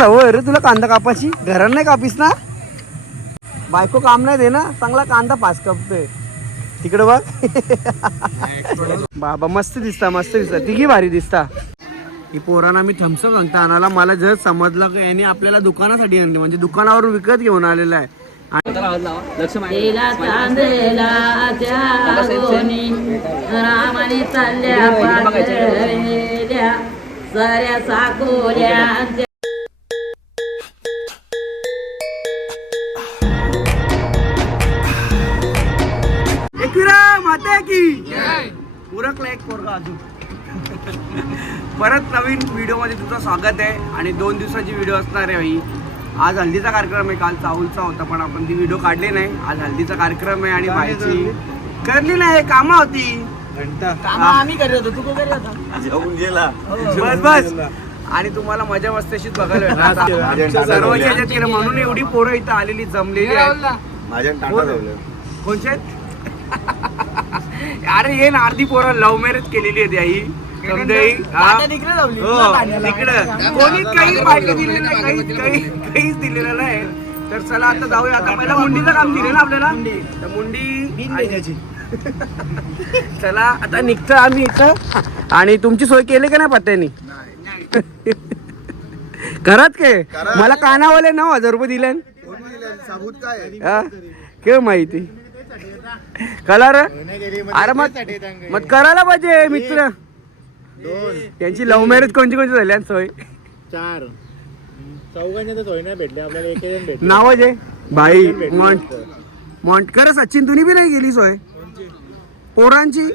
सवय रे तुला कांदा कापाची घरात नाही कापीस ना? बायको काम नाही दे ना चांगला कांदा पास कापतोय तिकडे बघ. बाबा मस्त दिसता मस्त दिसता. तिघी भारी दिसता. ही पोरांना मी थम्सअप सांगता आणाला मला जर समजलं की यांनी आपल्याला दुकानासाठी आणले म्हणजे दुकानावरून विकत घेऊन आलेला आहे. रामाने चालल्या साऱ्या साकोल्या. माता की उरकला एक पोरगा अजून. परत नवीन व्हिडिओमध्ये तुझं स्वागत आहे. आणि दोन दिवसाची व्हिडिओ असणार आहे भाई आज हल्दीचा कार्यक्रम आहे. काल चाऊलचा होता पण आपण ती व्हिडिओ काढली नाही. आज हल्दीचा कार्यक्रम आहे आणि बायची करली? नाही कामा होती. आम्ही करत होतो तू करत होता. जेवून गेला. बस बस. आणि तुम्हाला मजा मस्तीशीच बघायला भेटणार. सर्व केलं म्हणून एवढी पोरं इथं आलेली जमलेली आहेत. माझ्या कोणचे? अरे ये ना अर्धी पोरं लव्ह मॅरेज केलेली आहे आई. समजाई? हा? हो, तिकडं. कोणी काही पार्टी दिलेलं नाही काही काही काहीच दिलेलं नाही. तर चला आता जाऊया. आता पहिला मुंडीचं काम दिलं ना आपल्याला? तर मुंडी चला आता निघतो आम्ही इथं. आणि तुमची सोय केली का नाही पत्त्यानी? घरात के? मला कानावाले नऊ हजार रुपये दिले साबूत काय हा? के माहिती? कलर? अरे मग मग करायला पाहिजे मित्र. त्यांची लव्ह मॅरेज कोणती कोणती झाली? आणि सोय चार. चौघांच्या तर सोय नाही भेटले आपल्याला एक जण भेटले. नाव जे? भाई मॉन्ट मॉन्ट खरं सचिन तुम्ही बी नाही गेली सोय? पोरांची?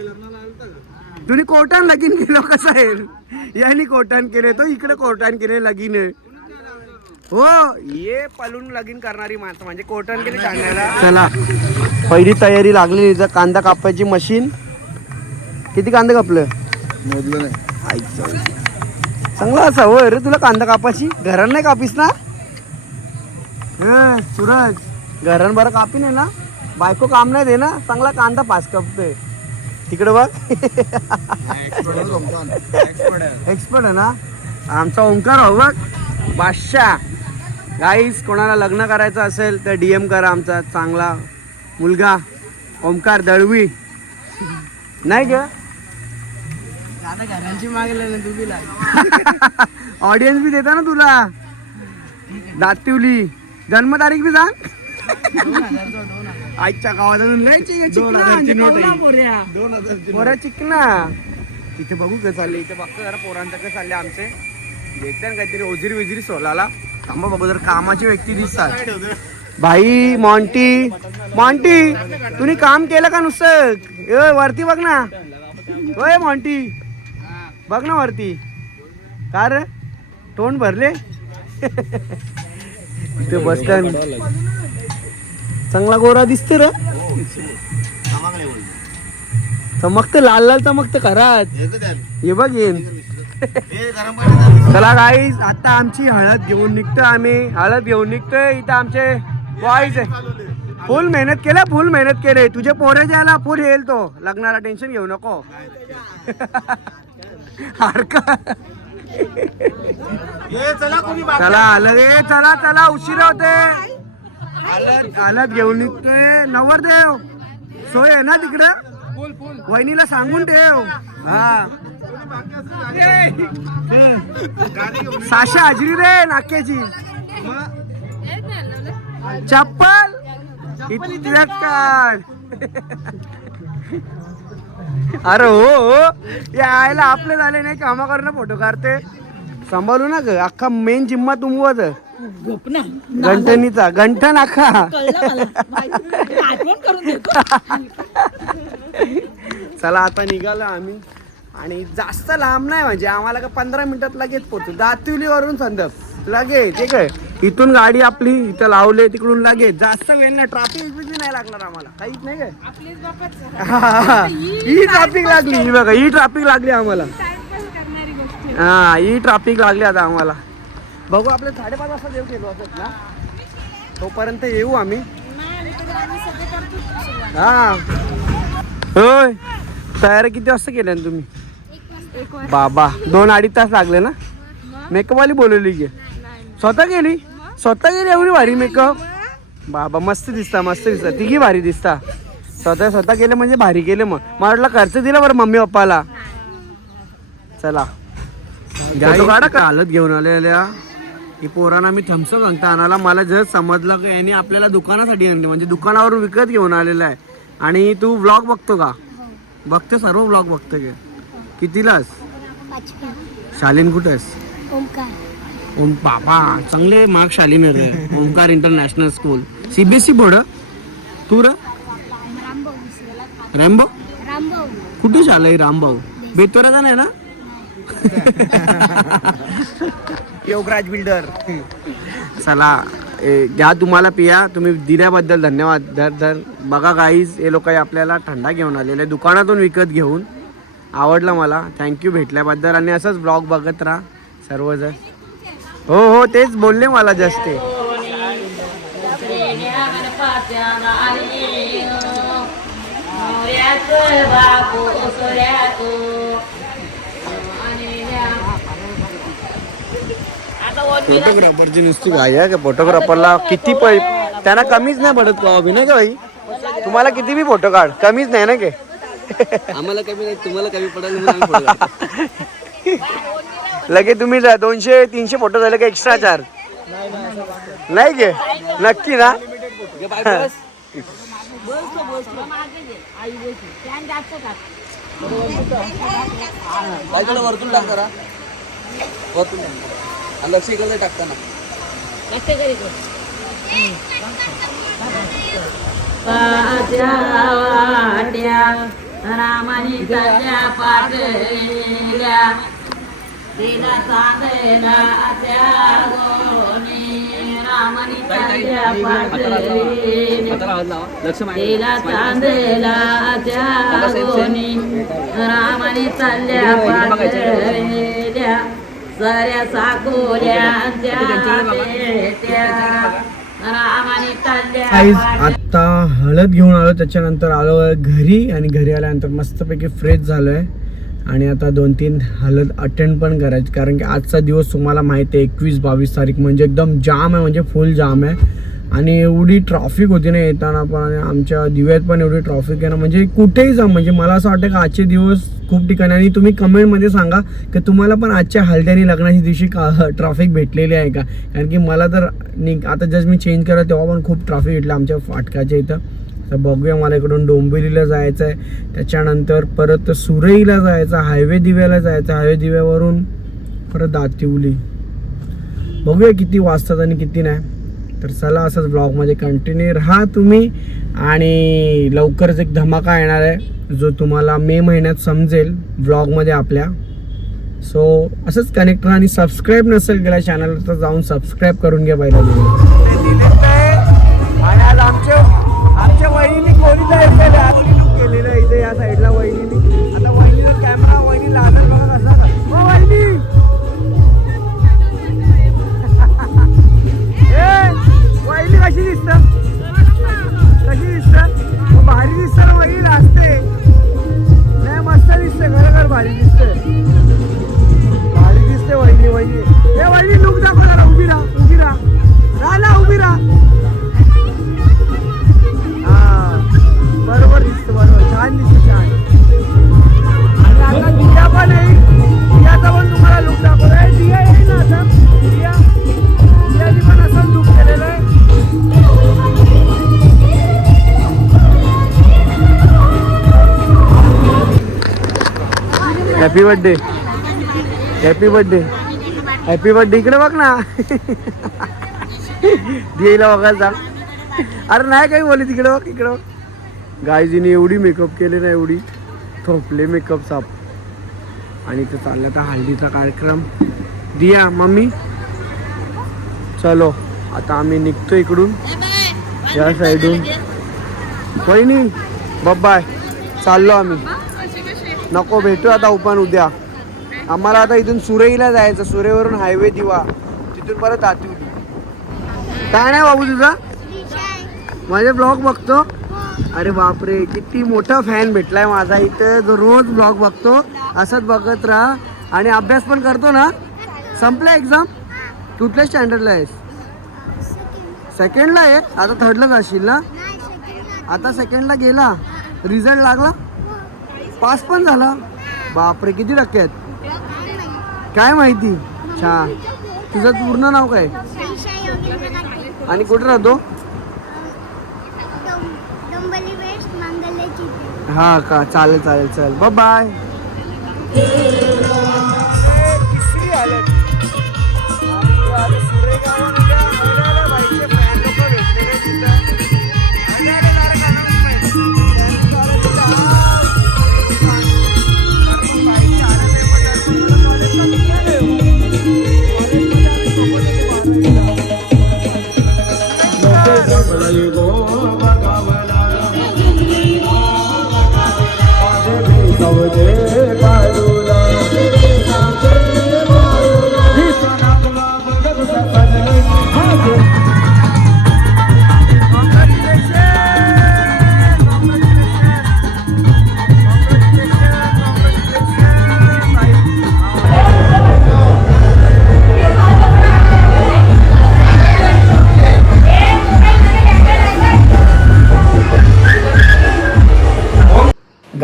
तुम्ही कोर्टान लगीन केलं कसं आहे यांनी कोर्टान केले तो इकडे कोर्टान केले लगीन. हो ये पलून लगीन करणारी माणसं म्हणजे कोर्टान केली सांगायला. चला. पहिली तयारी लागली इथं कांदा कापायची मशीन किती कांदा कापलं? मोजलं नाही. चांगला सवय रे तुला कांदा कापाची घरात नाही कापीस ना? सूरज घरान बरं कापी नाही ना? बायको काम नाही दे ना चांगला कांदा पास कापतोय. तिकडे बघ. एक्सपर्ट आहे ना? आमचा ओंकार हो बघ. बादशाह. गाईस कोणाला लग्न करायचं असेल तर डीएम करा आमचा. चांगला मुलगा ओंकार दळवी. नाही ग? घरांची मागले ना ऑडियन्स बी देता ना तुला. दातिवली जन्म तारीख बी सांग. आईच्या गावात लय चिकना तिथे बघू काय चाललंय इथे बघतो जरा पोरांचं काय चाललंय आमचे. ना काहीतरी ओजिरी विजिरी सोलाला थांबा बघू जर कामाची व्यक्ती दिसतात. भाई मॉन्टी मॉन्टी तुम्ही काम केलं का नुसतं? ए, वरती बघ ना. होय मॉन्टी बघ ना वरती. का रे? तोंड भरले? ते बस स्टँड चांगला गोरा दिसते र. चमकते लाल लाल चमकते खरात हे बघ येईन चला गाईज आता आमची हळद घेऊन निघतो आम्ही. हळद घेऊन निघतोय. इथं आमचे बॉईज आहे. फुल मेहनत केलं फुल मेहनत केले. तुझे पोरे जायला फुल येईल तो. लग्नाला टेन्शन घेऊ नको. चला आलं. रे चला चला उशीर होते आलत घेऊन निघतोय. नवरदेव सोय आहे ना तिकडं? वहिनीला सांगून ठेव. हा. साशा हजरी रे नाक्याची. चप्पल? इतक्यात काढ अरे हो हो. यायला आपले झाले नाही कामा करणं फोटो काढते. सांभाळू ना ग अख्खा मेन जिम्मा तुमवत गंठनीचा गंठन अख्खा. चला आता निघालो आम्ही. आणि जास्त लांब नाही म्हणजे आम्हाला का पंधरा मिनिटात लगेच पोहोचू. दातिवलीवरून संदप. लगेच ठीक आहे. इथून गाडी आपली इथं लावले तिकडून लगेच जास्त वेळ नाही ट्राफिक बिफिक नाही लागणार आम्हाला. काहीच नाही काय? ही ट्राफिक लागली ही बघा ही ट्राफिक लागली आम्हाला. हा ही ट्राफिक लागली आता आम्हाला. बघू आपले साडेपाच वाजता देऊ केलो असत ना? तोपर्यंत येऊ आम्ही. हा. होय. तयारी किती वाजता केल्या ना तुम्ही बाबा दोन अडीच तास लागले ना? मेकअप वाली बोलवली की? स्वतः गेली? स्वतः गेली एवढी भारी मेकअप बाबा मस्त दिसता मस्त दिसता. तिघी भारी दिसता. स्वतः स्वतः केलं म्हणजे भारी केलं मग. मला वाटलं खर्च दिला बरं मम्मी पप्पाला. चला. काढा का? हालत घेऊन आलेल्या ही पोरांना मी थम्सअप सांगता आणायला मला जर समजलं की यांनी आपल्याला दुकानासाठी आणले म्हणजे दुकानावरून विकत घेऊन आलेला आहे. आणि तू व्लॉग बघतो का? बघतो सर्व व्लॉग बघतो कितीलास? शालीन कुठेस? ओमकार. ओम बाबा चांगले मार्क शालीन रे Omkar International School. CBSE board तू रॅम्बो रामभाऊ कुठे आहे रामभाऊ? बेतोराचा नाही ना? योगराज बिल्डर. चला ए, घ्या तुम्हाला पिया. तुम्ही दिल्याबद्दल धन्यवाद. धर धर. बघा काहीच हे लोक आपल्याला थंडा घेऊन आलेले दुकानातून विकत घेऊन. आवडलं मला. थँक्यू भेटल्याबद्दल. आणि असंच ब्लॉग बघत राहा सर्वजण. हो हो तेच बोलले मला जस्ट ते फोटोग्राफरची नुसती घाई आहे का? फोटोग्राफरला किती पै त्यांना कमीच नाही पडत का अभिनय का भाई? तुम्हाला किती बी फोटो काढ. कमीच नाही ना के? आम्हाला कमी नाही तुम्हाला कमी पडेल लगे तुम्ही जा- दोनशे तीनशे फोटो झाले का एक्स्ट्रा चार्ज नाही गे नक्की ना? वरतून टाक जरा. वरतून टाक. लक्ष इकडे टाकताना. रामानी तिला त्या तिला त्या चालल्या पाठल्या सऱ्या साकोऱ्या आता हळद घेऊन आलो त्याच्यानंतर आलो घरी आणि घरी आल्यानंतर मस्तपैकी फ्रेश झालो आहे आणि आता दोन तीन हलत अटेंड पण करायची. कारण की आजचा दिवस तुम्हाला माहिती आहे एकवीस बावीस तारीख म्हणजे एकदम जाम आहे म्हणजे फुल जाम आहे. आणि एवढी ट्रॉफिक होती ना येताना पण आणि आमच्या दिव्यात पण एवढी ट्रॉफिक आहे ना म्हणजे कुठेही जा म्हणजे मला असं वाटतं की आजचे दिवस खूप ठिकाणी आणि तुम्ही कमेंटमध्ये सांगा की तुम्हाला पण आजच्या हल्द्यानी लग्नाच्या दिवशी का ट्रॉफिक भेटलेली आहे का? कारण की मला तर आता जस्ट मी चेंज केलं तेव्हा पण खूप ट्रॉफिक भेटलं आमच्या फाटकाच्या इथं. तर बघूया मला इकडून डोंबिवलीला जायचं आहे त्याच्यानंतर परत सुरईला जायचं हायवे दिव्याला जायचं. हायवे दिव्यावरून परत दातिवली. बघूया किती वाजतात आणि किती नाही. तर चला असंच ब्लॉगमध्ये कंटिन्यू राहा तुम्ही. आणि लवकरच एक धमाका येणार आहे जो तुम्हाला मे महिन्यात समजेल ब्लॉगमध्ये आपल्या. सो असंच कनेक्ट राहा आणि सबस्क्राईब नसेल केला चॅनल तर जाऊन सबस्क्राईब करून घ्या पाहिजे या साईडला वहिनी happy birthday happy birthday happy birthday इकडे बघ ना. दियाला बघायला सांग अरे नाही काही बोलली तिकडे बघ इकडे बघ. गायजीने एवढी मेकअप केले ना एवढी. थोपले मेकअप साप. आणि इथं चालला आता हळदीचा कार्यक्रम. दिया मम्मी. चलो आता आम्ही निघतो इकडून. या साईडून वहिनी बाय चाललो आम्ही. नको भेटू आता ओपन उद्या. आम्हाला आता इथून सुरईला जायचं सुरेवरून हायवे दिवा. तिथून परत आतिवली काय नाही बाबू तुझा? माझे ब्लॉग बघतो? अरे बापरे किती मोठा फॅन भेटलाय माझा. इथं जो रोज ब्लॉग बघतो असंच बघत राहा. आणि अभ्यास पण करतो ना? संपला एक्झाम कुठल्या स्टँडर्डला आहेस? सेकंडला आहे? आता थर्डला जाशील ना? आता सेकंडला गेला. रिझल्ट लागला? पास पण झाला. बापरे किती टक्के आहेत? काय माहिती? छान. तुझं पूर्ण नाव काय? आणि कुठे राहतो? हा का? चालेल चालेल चल बाय बाय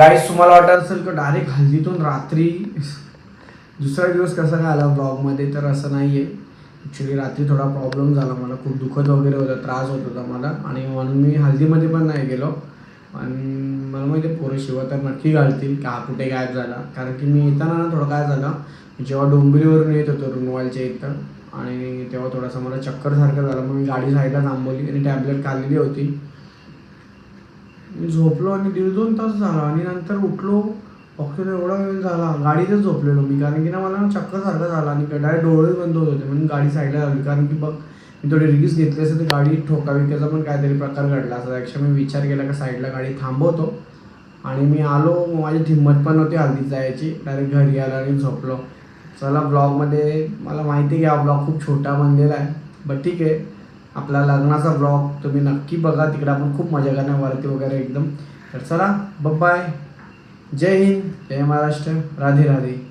गाईस तुम्हाला वाटत असेल की डायरेक्ट हल्दीतून रात्री दुसरा दिवस कसा काय आला ब्लॉगमध्ये तर असं नाही आहे ॲक्च्युली रात्री थोडा प्रॉब्लेम झाला मला. खूप दुखत वगैरे होता त्रास होत होता मला. आणि म्हणून मी हल्दीमध्ये पण नाही गेलो. आणि मला माहिती आहे पोरं शिवा तर नक्की घालतील का कुठे गायब झाला. कारण की मी येताना ना थोडं काय झालं जेव्हा डोंबिवलीवरून येत होतो रुनवालच्या इथं आणि तेव्हा थोडासा मला चक्करसारखं झालं. मग मी गाडी साईडला थांबवली आणि टॅबलेट खाल्लेली होती. मी झोपलो आणि दीड दोन तास झाला आणि नंतर उठलो. ऑक्सिजन एवढा वेळ झाला. गाडीतच झोपलेलो मी कारण की ना मला ना चक्कर सारखं झाला आणि डायरेक्ट डोळे बंद होत होते म्हणून गाडी साईडला झाली कारण की बघ मी थोडी रिक्स घेतली असते तर गाडी ठोकाविक्याचा पण काहीतरी प्रकार घडला असता. त्यापेक्षा मी विचार केला का साईडला गाडी थांबवतो. आणि मी आलो माझी हिंमत पण होती हल्दीत जायची. डायरेक्ट घरी आलो आणि झोपलो. चला ब्लॉगमध्ये मला माहिती आहे की हा ब्लॉग खूप छोटा बनलेला आहे. बट ठीक आहे. आपला लग्नाचा ब्लॉग तुम्ही नक्की बघा. तिकडे आपण खूप मजा करणार वरती वगैरे एकदम. तर चला बाय जय हिंद जय महाराष्ट्र. राधे राधे